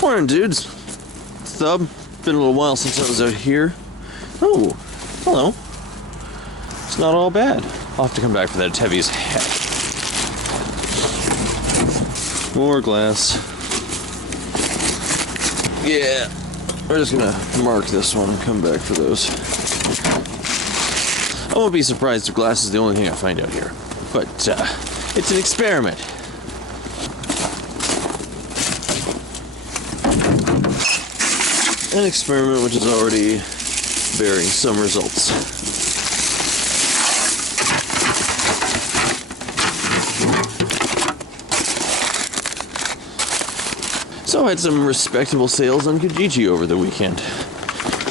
Morning, dudes. Thub. Been a little while since I was out here. Oh, hello. It's not all bad. I'll have to come back for that. It's heavy as heck. More glass. Yeah. We're just gonna mark this one and come back for those. I won't be surprised if glass is the only thing I find out here. But, it's an experiment. An experiment which is already bearing some results. So I had some respectable sales on Kijiji over the weekend.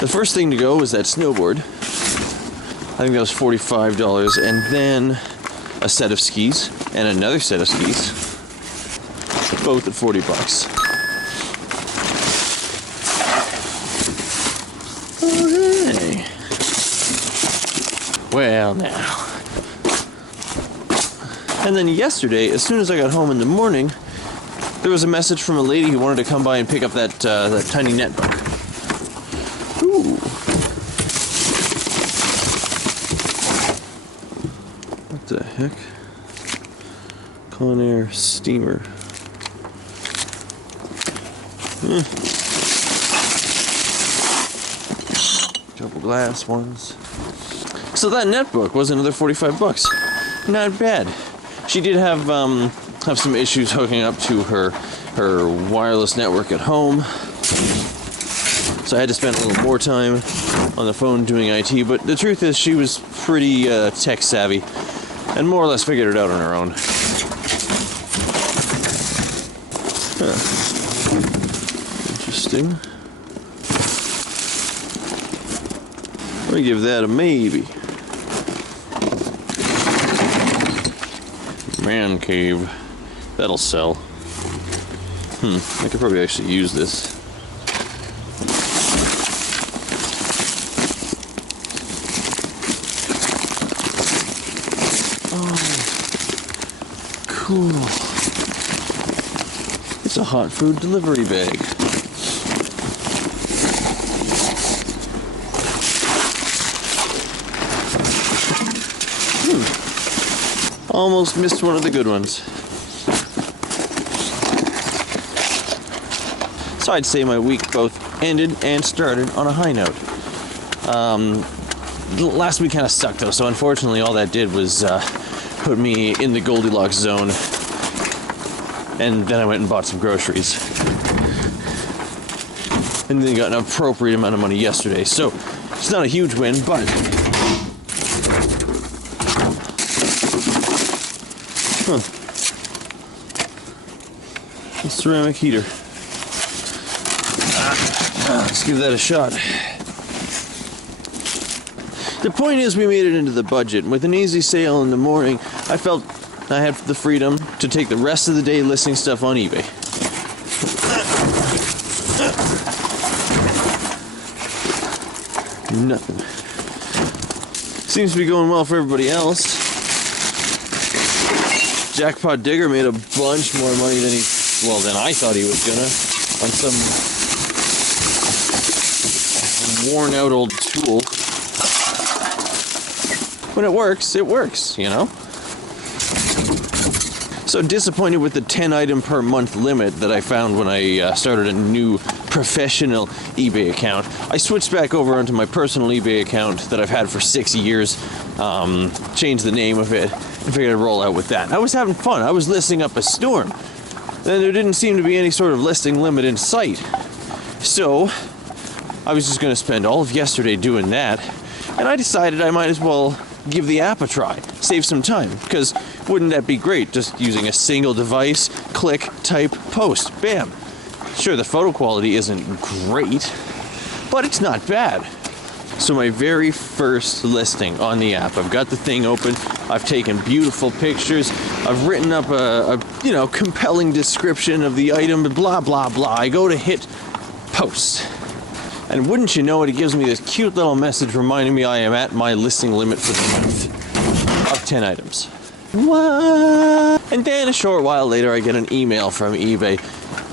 The first thing to go was that snowboard. I think that was $45, and then a set of skis and another set of skis, both at $40. Okay. Well, now. And then yesterday, as soon as I got home in the morning, there was a message from a lady who wanted to come by and pick up that tiny netbook. Ooh. What the heck? Conair steamer. Double glass ones. So that netbook was another $45. Not bad. She did have some issues hooking up to her wireless network at home, so I had to spend a little more time on the phone doing IT. But the truth is, she was pretty tech savvy and more or less figured it out on her own. Huh. Interesting. I'm gonna give that a maybe. Man cave. That'll sell. I could probably actually use this. Oh, cool. It's a hot food delivery bag. Almost missed one of the good ones. So I'd say my week both ended and started on a high note. Last week kind of sucked though, so unfortunately all that did was put me in the Goldilocks zone. And then I went and bought some groceries. And then got an appropriate amount of money yesterday. So it's not a huge win, but a ceramic heater. Let's give that a shot. The point is, we made it into the budget. With an easy sale in the morning, I felt I had the freedom to take the rest of the day listing stuff on eBay. Nothing. Seems to be going well for everybody else. Jackpot Digger made a bunch more money than than I thought he was gonna on some worn out old tool. When it works, you know? So disappointed with the 10 item per month limit that I found when I started a new professional eBay account. I switched back over onto my personal eBay account that I've had for 6 years, changed the name of it, and figured I'd roll out with that. I was having fun. I was listing up a storm. Then there didn't seem to be any sort of listing limit in sight. So I was just going to spend all of yesterday doing that, and I decided I might as well give the app a try, save some time, because wouldn't that be great, just using a single device, click, type, post, bam. Sure, the photo quality isn't great, but it's not bad. So my very first listing on the app, I've got the thing open, I've taken beautiful pictures, I've written up a compelling description of the item, blah, blah, blah. I go to hit post. And wouldn't you know it, it gives me this cute little message reminding me I am at my listing limit for the month of 10 items. what? And then a short while later, I get an email from eBay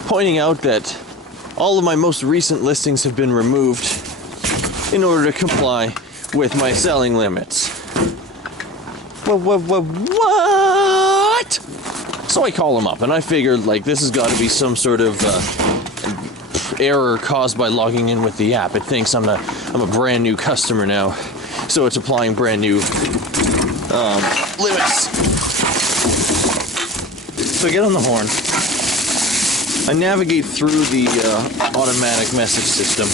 pointing out that all of my most recent listings have been removed in order to comply with my selling limits. What? So I call them up, and I figured, like, this has got to be some sort of error caused by logging in with the app. It thinks I'm a brand new customer now, so it's applying brand new limits. So I get on the horn. I navigate through the automatic message system.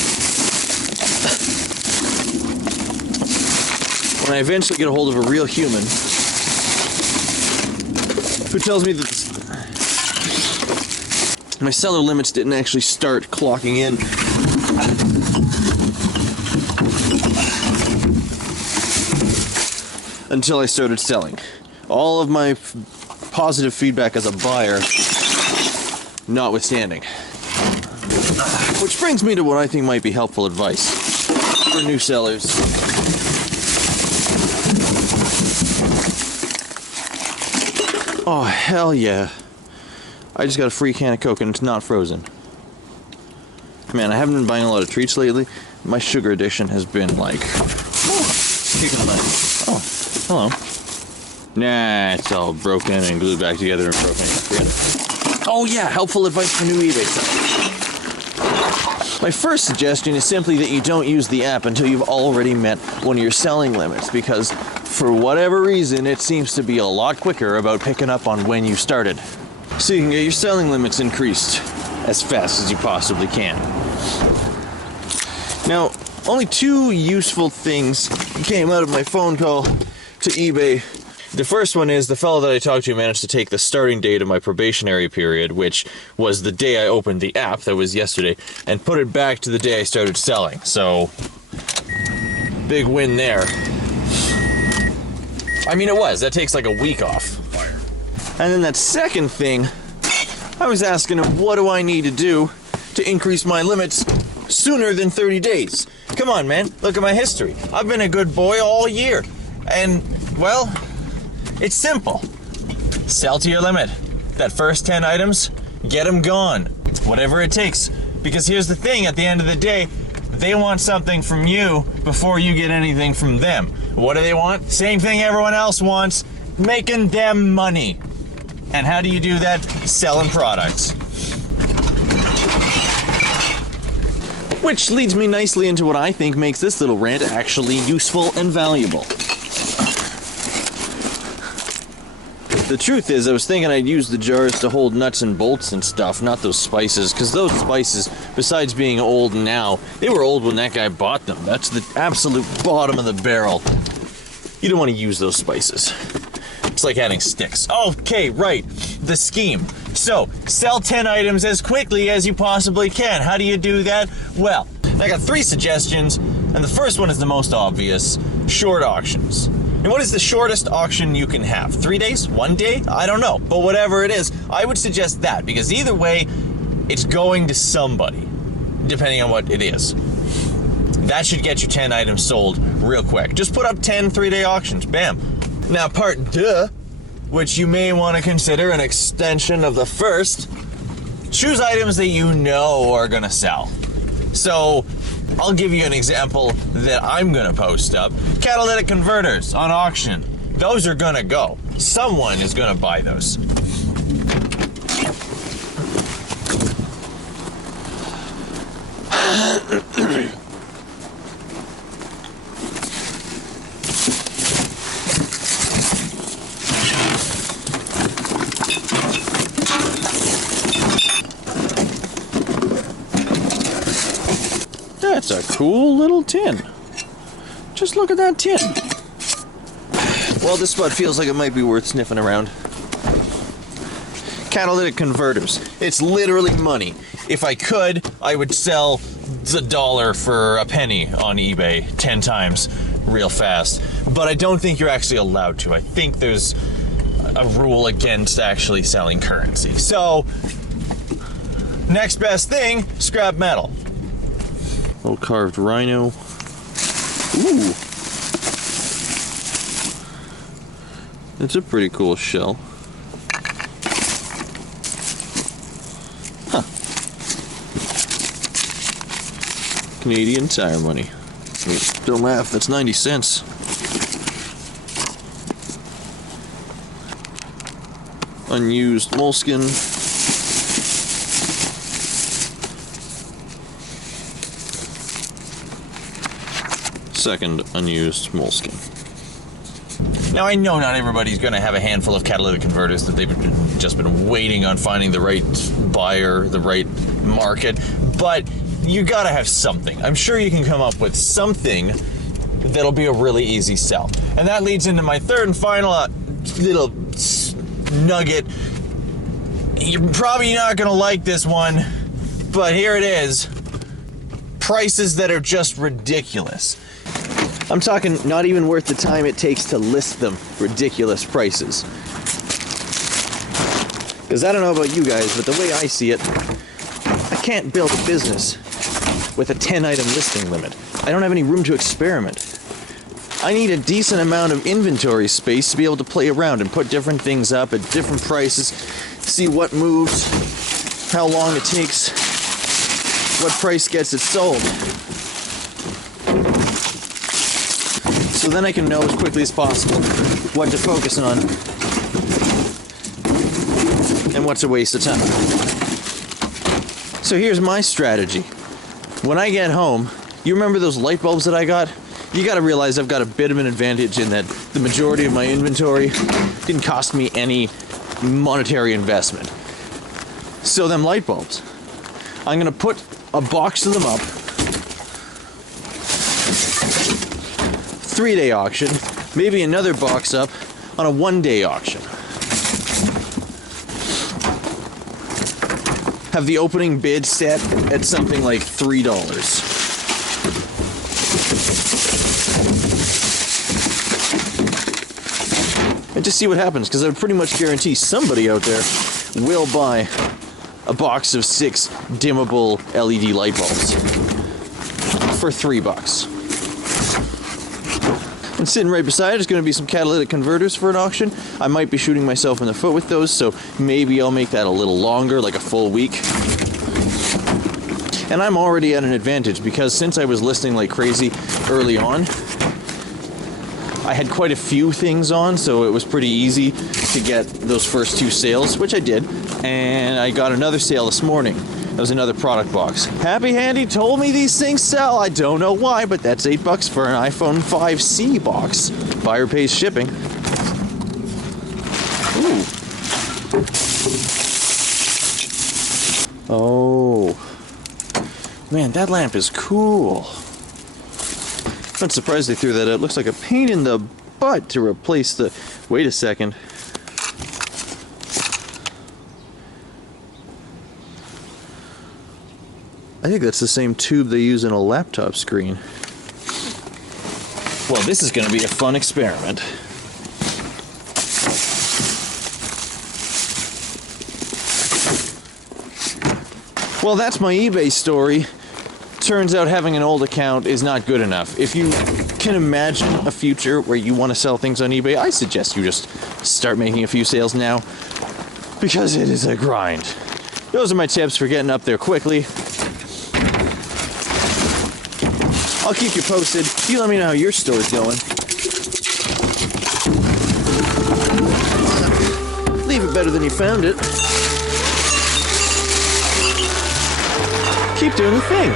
When I eventually get a hold of a real human who tells me that my seller limits didn't actually start clocking in until I started selling. All of my positive feedback as a buyer notwithstanding. Which brings me to what I think might be helpful advice for new sellers. Oh, hell yeah. I just got a free can of Coke and it's not frozen. Man, I haven't been buying a lot of treats lately. My sugar addiction has been like... kicking my... Oh, hello. Nah, it's all broken and glued back together and broken. Forget it. Oh yeah, helpful advice for new eBay sellers. My first suggestion is simply that you don't use the app until you've already met one of your selling limits, because for whatever reason, it seems to be a lot quicker about picking up on when you started. So you can get your selling limits increased as fast as you possibly can. Now, only two useful things came out of my phone call to eBay. The first one is the fellow that I talked to managed to take the starting date of my probationary period, which was the day I opened the app, that was yesterday, and put it back to the day I started selling. So, big win there. I mean, it was. That takes like a week off. And then that second thing, I was asking him, what do I need to do to increase my limits sooner than 30 days? Come on, man. Look at my history. I've been a good boy all year. And, well... it's simple. Sell to your limit. That first 10 items, get them gone. Whatever it takes. Because here's the thing, at the end of the day, they want something from you before you get anything from them. What do they want? Same thing everyone else wants, making them money. And how do you do that? Selling products. Which leads me nicely into what I think makes this little rant actually useful and valuable. The truth is, I was thinking I'd use the jars to hold nuts and bolts and stuff, not those spices, because those spices, besides being old now, they were old when that guy bought them. That's the absolute bottom of the barrel. You don't want to use those spices. It's like adding sticks. Okay, right, the scheme. So, sell 10 items as quickly as you possibly can. How do you do that? Well, I got 3 suggestions, and the first one is the most obvious: short auctions. And what is the shortest auction you can have? 3 days? 1 day? I don't know. But whatever it is, I would suggest that, because either way, it's going to somebody, depending on what it is. That should get you 10 items sold real quick. Just put up 10 3-day auctions. Bam. Now, part 2, which you may want to consider an extension of the first, choose items that you know are going to sell. So, I'll give you an example that I'm gonna post up. Catalytic converters on auction. Those are gonna go. Someone is gonna buy those. That's a cool little tin. Just look at that tin. Well, this spot feels like it might be worth sniffing around. Catalytic converters. It's literally money. If I could, I would sell the $1 for a penny on eBay 10 times real fast. But I don't think you're actually allowed to. I think there's a rule against actually selling currency. So, next best thing, scrap metal. Little carved rhino. Ooh. It's a pretty cool shell. Huh. Canadian Tire money. Don't laugh, that's 90 cents. Unused moleskin. Second unused moleskin. Now I know not everybody's going to have a handful of catalytic converters that they've just been waiting on finding the right buyer, the right market, but you got to have something. I'm sure you can come up with something that'll be a really easy sell. And that leads into my third and final little nugget. You're probably not going to like this one, but here it is. Prices that are just ridiculous. I'm talking not even worth the time it takes to list them. Ridiculous prices. Because I don't know about you guys, but the way I see it, I can't build a business with a 10-item listing limit. I don't have any room to experiment. I need a decent amount of inventory space to be able to play around and put different things up at different prices, see what moves, how long it takes, what price gets it sold. So then I can know as quickly as possible what to focus on and what's a waste of time. So here's my strategy. When I get home, you remember those light bulbs that I got? You gotta realize I've got a bit of an advantage in that the majority of my inventory didn't cost me any monetary investment. So them light bulbs, I'm gonna put a box of them up, 3-day auction, maybe another box up on a 1-day auction. Have the opening bid set at something like $3. And just see what happens, because I would pretty much guarantee somebody out there will buy a box of 6 dimmable LED light bulbs for $3. And sitting right beside it is going to be some catalytic converters for an auction. I might be shooting myself in the foot with those, so maybe I'll make that a little longer, like a full week. And I'm already at an advantage because since I was listing like crazy early on, I had quite a few things on, so it was pretty easy to get those first 2 sales, which I did. And I got another sale this morning. That was another product box. Happy Handy told me these things sell. I don't know why, but that's $8 for an iPhone 5C box. Buyer pays shipping. Ooh. Oh. Man, that lamp is cool. I'm surprised they threw that out. It looks like a pain in the butt to replace the... Wait a second. I think that's the same tube they use in a laptop screen. Well, this is going to be a fun experiment. Well, that's my eBay story. Turns out having an old account is not good enough. If you can imagine a future where you want to sell things on eBay, I suggest you just start making a few sales now, because it is a grind. Those are my tips for getting up there quickly. I'll keep you posted. You let me know how your store's going. Leave it better than you found it. Keep doing the thing.